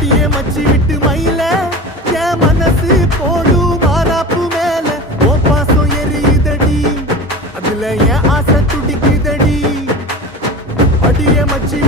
அடியே மச்சி விட்டு மயில என் மனசு போடு மாறாப்பு மேல ஓ பாசம் எரியுதடி அதுல என் ஆசை துடிக்குதடி அடியே மச்சி